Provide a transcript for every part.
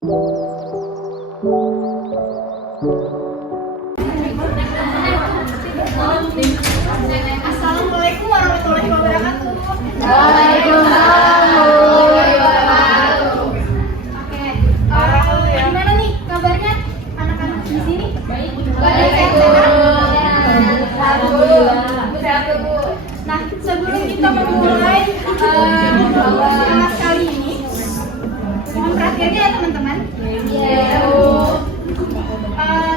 Assalamualaikum warahmatullahi wabarakatuh. Waalaikumsalam warahmatullahi wabarakatuh. Oke, gimana nih kabarnya anak-anak di sini? Baik, Baik, alhamdulillah. Nah, sebelum kita memulai kelas kali ini, mohon perhatiannya ya teman-teman.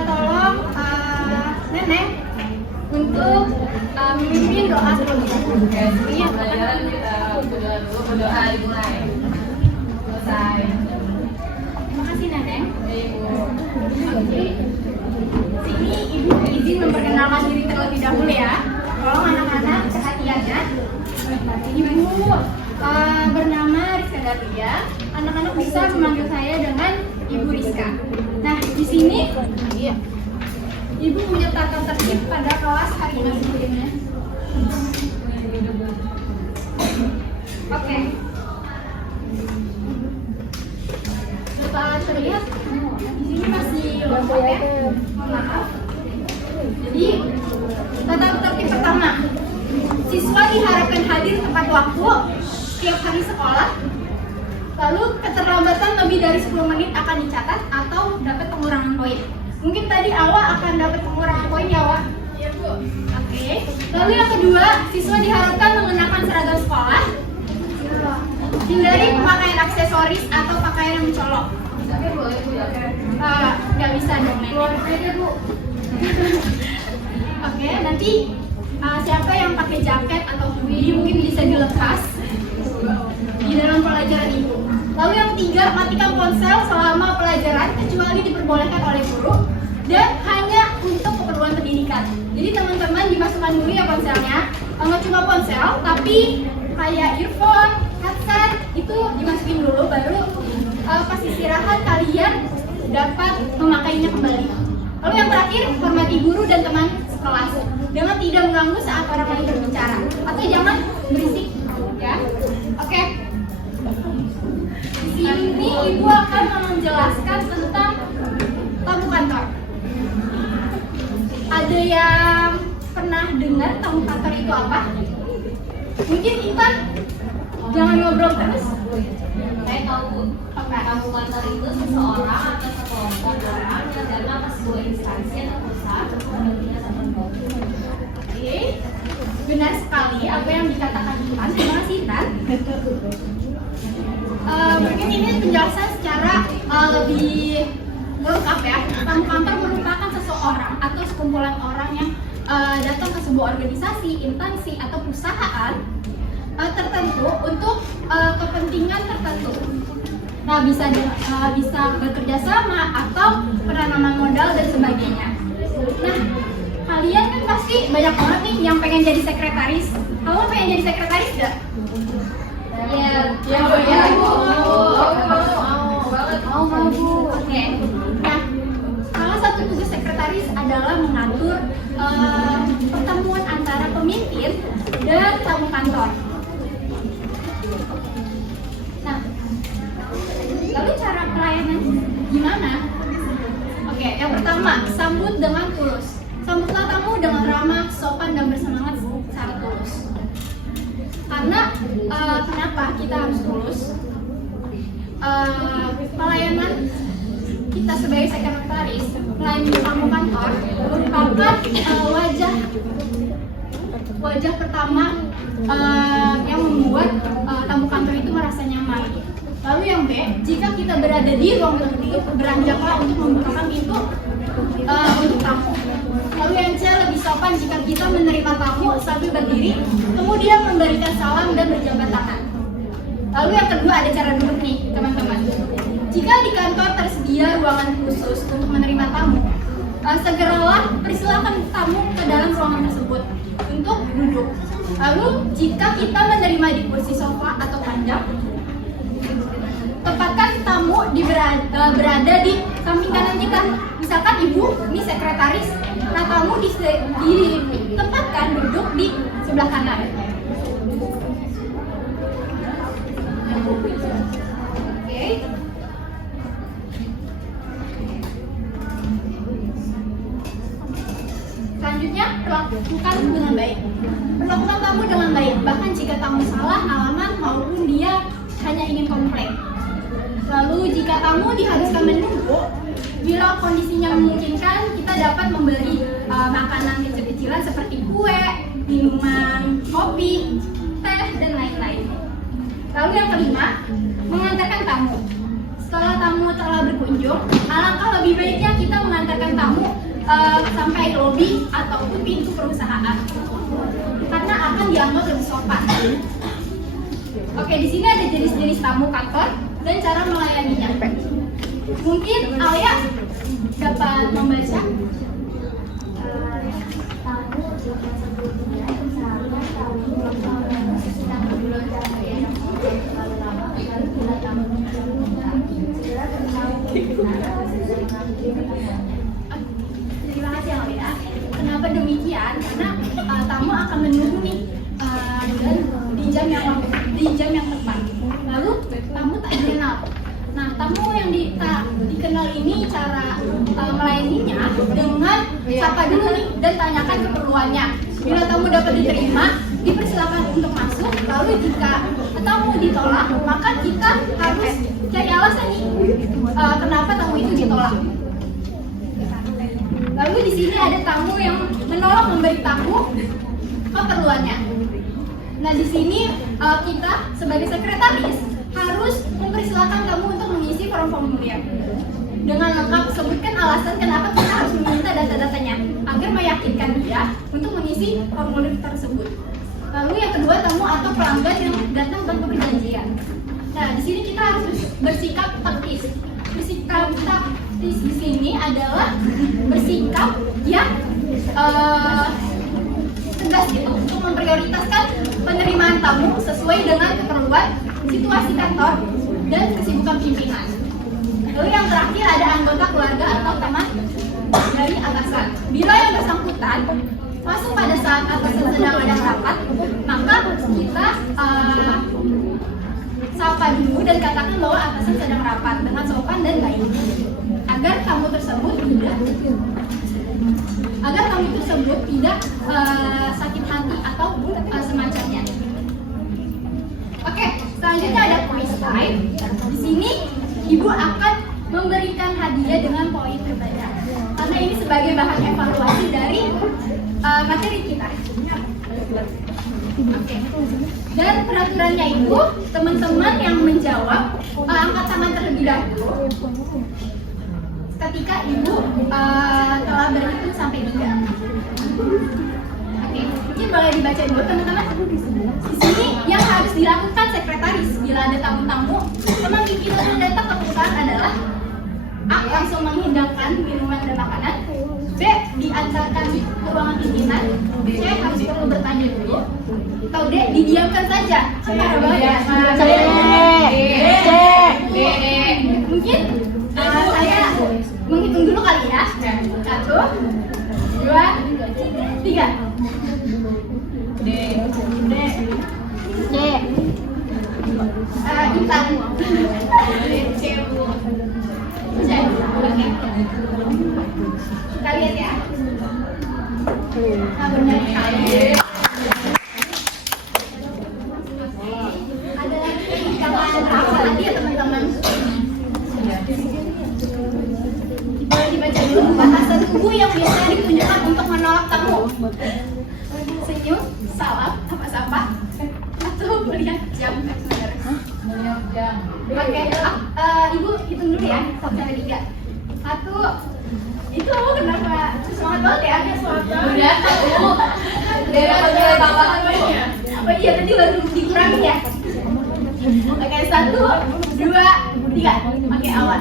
Tolong Nenek untuk memimpin doa terlebih dahulu. Iya, pelajaran kita berdoa dimulai. Selesai. Terima kasih Nenek. Ibu. Oke. Sini Ibu izin memperkenalkan diri terlebih dahulu ya. Tolong anak-anak perhatiannya. Ibu bernama Rizka Dalia. Anak-anak bisa memanggil saya dengan Ibu Rizka. Nah, di sini Ibu menyertakan tertib pada kelas hari ini. Oke. Terlihat di sini masih lengkap ya. Mohon maaf. Jadi tata tertib pertama, siswa diharapkan hadir tepat waktu setiap hari sekolah. Lalu keterlambatan lebih dari 10 menit akan dicatat atau dapat pengurangan poin. Mungkin tadi Awa akan dapat pengurangan poin ya, Awa? Iya, Bu. Oke. Lalu yang kedua, siswa diharapkan mengenakan seragam sekolah. Hindari pemakaian aksesoris atau pakaian yang mencolok. Tapi boleh Bu ya? Nggak bisa dong, Nenek. Aja Bu. Oke, nanti siapa yang pakai jaket atau hoodie mungkin bisa dilepas di dalam pelajaran Ibu. Lalu yang ketiga, matikan ponsel selama pelajaran kecuali diperbolehkan oleh guru dan hanya untuk keperluan pendidikan. Jadi teman-teman dimasukkan dulu ya ponselnya. Nggak cuma ponsel, tapi kayak earphone, headset itu dimasukin dulu, baru pas istirahat kalian dapat memakainya kembali. Lalu yang terakhir, hormati guru dan teman sekelas dengan tidak mengganggu saat orang lain berbicara atau jangan berisik ya. Oke. Di sini Ibu akan menjelaskan tentang tamu kantor. Ada yang pernah dengar tamu kantor itu apa? Mungkin Intan jangan ngobrol terus. Saya tahu Bu. Tamu kantor itu seseorang atau sekelompok orang yang datang ke sebuah instansi atau perusahaan untuk kepentingan tertentu. Oke, benar sekali apa yang dikatakan Intan. Terima kasih Intan. Mungkin ini penjelasan secara lebih lengkap ya. Tamu kantor merupakan seseorang atau sekumpulan orang yang datang ke sebuah organisasi, instansi atau perusahaan tertentu untuk kepentingan tertentu. Nah, bisa bekerja sama atau penanaman modal dan sebagainya. Nah, kalian kan pasti banyak banget nih yang pengen jadi sekretaris. Kamu pengen jadi sekretaris nggak? Iya. Mau Bu. Oke. Nah, salah satu tugas sekretaris adalah mengatur pertemuan antara pemimpin dan tamu kantor. Nah, lalu cara pelayanan gimana? Oke, yang pertama, sambut dengan tulus. Sambutlah tamu dengan ramah, sopan, dan bersemangat secara tulus. Karena kenapa kita harus tulus? Pelayanan kita sebagai sekretaris, melayani tamu kantor merupakan wajah pertama yang membuat tamu kantor itu merasa nyaman. Lalu yang B, jika kita berada di ruang tertutup, beranjaklah untuk membukakan pintu untuk tamu. Lalu yang C, lebih sopan jika kita menerima tamu sambil berdiri, kemudian memberikan salam dan berjabat tangan. Lalu yang kedua ada cara duduk nih teman-teman. Jika di kantor tersedia ruangan khusus untuk menerima tamu, segeralah persilakan tamu ke dalam ruangan tersebut untuk duduk. Lalu jika kita menerima di kursi sofa atau ranjang, tempatkan tamu berada di samping kanan kita. Misalkan Ibu ini sekretaris, nah tamu ditempatkan duduk di sebelah kanan. Oke. diperlakukan dengan baik. Perlakukan tamu dengan baik, bahkan jika tamu salah alamat maupun dia hanya ingin komplain. Lalu jika tamu diharuskan menunggu, bila kondisinya memungkinkan, kita dapat memberi makanan kecil-kecilan seperti kue, minuman, kopi, teh, dan lain-lain. Lalu yang kelima, mengantarkan tamu. Setelah tamu telah berkunjung, alangkah lebih baiknya kita mengantarkan tamu sampai lobi ataupun pintu perusahaan, karena akan dianggap lebih sopan. Oke, di sini ada jenis-jenis tamu kantor dan cara melayaninya. Mungkin Alia dapat membaca. Tamu jika sebelumnya misalnya tamu sedang berbulan terlalu lama, lalu bila tamu segera beritahu Terima kasih Alia. Kenapa demikian? Karena tamu akan menunggu nih dan di jam yang tepat. Lalu tamu tak dikenal. Nah, tamu yang dikenal ini cara melayaninya dengan sapa dulu nih dan tanyakan keperluannya. Bila tamu dapat diterima, dipersilakan untuk masuk. Lalu jika tamu ditolak, maka kita harus cari alasan nih kenapa tamu itu ditolak. Lalu di sini ada tamu yang menolak memberitahu keperluannya. Nah, di sini kita sebagai sekretaris harus mempersilahkan tamu untuk mengisi formulir. Dengan lengkap sebutkan alasan kenapa kita harus meminta data-datanya agar meyakinkan dia untuk mengisi formulir tersebut. Lalu yang kedua, tamu atau pelanggan yang datang tanpa perjanjian. Nah, di sini kita harus bersikap taktis. Bersikap taktis di sini adalah bersikap yang tegas gitu untuk memprioritaskan penerimaan tamu sesuai dengan keperluan situasi kantor dan kesibukan pimpinan. Lalu yang terakhir ada anggota keluarga atau teman dari atasan. Bila yang bersangkutan masuk pada saat atasan sedang ada rapat, maka kita sapa dulu dan katakan bahwa atasan sedang rapat dengan sopan dan baik, agar tamu tersebut tidak sakit hati atau semacamnya. Oke, selanjutnya ada quiz time. Di sini ibu akan memberikan hadiah dengan poin terbanyak, karena ini sebagai bahan evaluasi dari materi kita. Oke. Dan peraturannya itu teman-teman yang menjawab angkat tangan terlebih dahulu ketika ibu telah berhitung sampai 3. Oke, mungkin boleh dibaca dulu teman-teman. Di sini yang harus dilakukan sekretaris bila ada tamu-tamu memang pimpinan yang datang ke perusahaan adalah A. Langsung menghidangkan minuman dan makanan, B. Diantarkan ke ruangan pimpinan, C. Harus perlu bertanya dulu, atau D. Didiamkan saja. Mungkin saya menghitung dulu kali ya. 1, 2, 3. D. Intan. C. Oke. Kita lihat ya. Nah, benar sekali. Ada lagi yang apa lagi ya teman-teman? Boleh dibaca dulu bahasa tubuh yang biasa ditunjukkan untuk menolak tamu. Senyum, salam, sapa-sapa, atau melihat jam. Oke, ibu hitung dulu ya, 1 sampai 3. 1. Itu kenapa semangat banget ya? Udah, 1. Udah tambahan banyak. Oh iya, tadi baru dikurangin ya. Oke, 1, 2, 3. Oke, awal.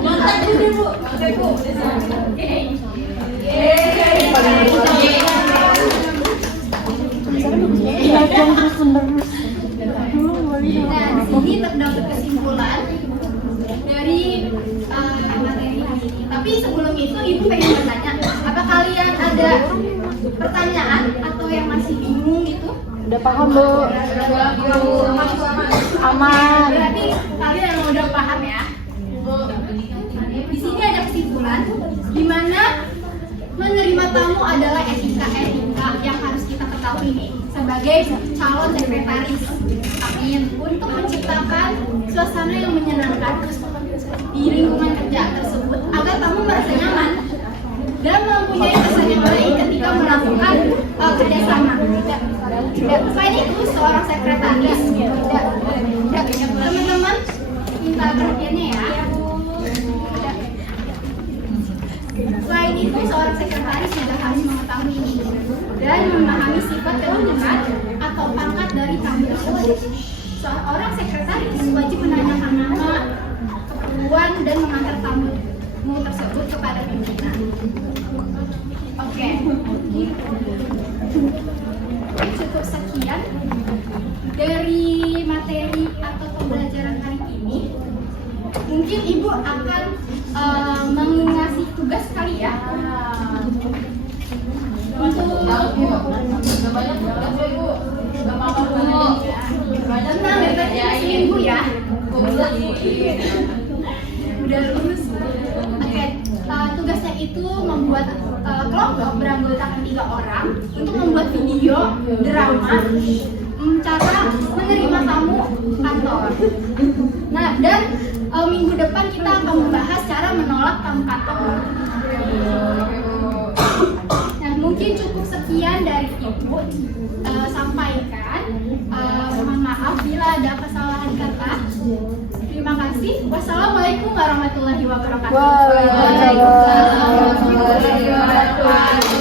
Mantan dulu, Bu. Oke, Bu. Oke. Nah, di sini terdapat kesimpulan dari materi ini. Tapi sebelum itu, ibu pengen bertanya, apa kalian ada pertanyaan atau yang masih bingung gitu? Udah paham, Bu. Aman. Berarti kalian yang udah paham ya. Di sini ada kesimpulan tamu adalah etika-etika yang harus kita ketahui nih sebagai calon sekretaris. Amin. Untuk menciptakan suasana yang menyenangkan di lingkungan kerja tersebut agar tamu merasa nyaman dan mempunyai kesan yang baik ketika melakukan kerjasama. Selain itu, seorang sekretaris teman-teman minta perhatiannya ya. Selain itu, seorang sekretaris juga harus mengetahui dan memahami sifat kedudukan atau pangkat dari tamu tersebut. Seorang sekretaris wajib menanyakan nama, keperluan, dan mengantar tamu tersebut kepada pimpinan. Oke. Cukup sekian dari materi atau pembelajaran hari ini. Mungkin Ibu akan mengasih tugas kali ya. Untuk tenang ya, Ibu ya. Udah lulus. Oke, tugasnya itu membuat kelompok beranggotakan 3 orang untuk membuat video drama cara menerima tamu kantor. Nah, dan minggu depan kita akan membahas cara menolak tamu kantor. Nah, mungkin cukup sekian dari Ibu sampaikan. Mohon maaf bila ada kesalahan kata. Terima kasih. Wassalamualaikum warahmatullahi wabarakatuh. Waalaikumsalam warahmatullahi wabarakatuh.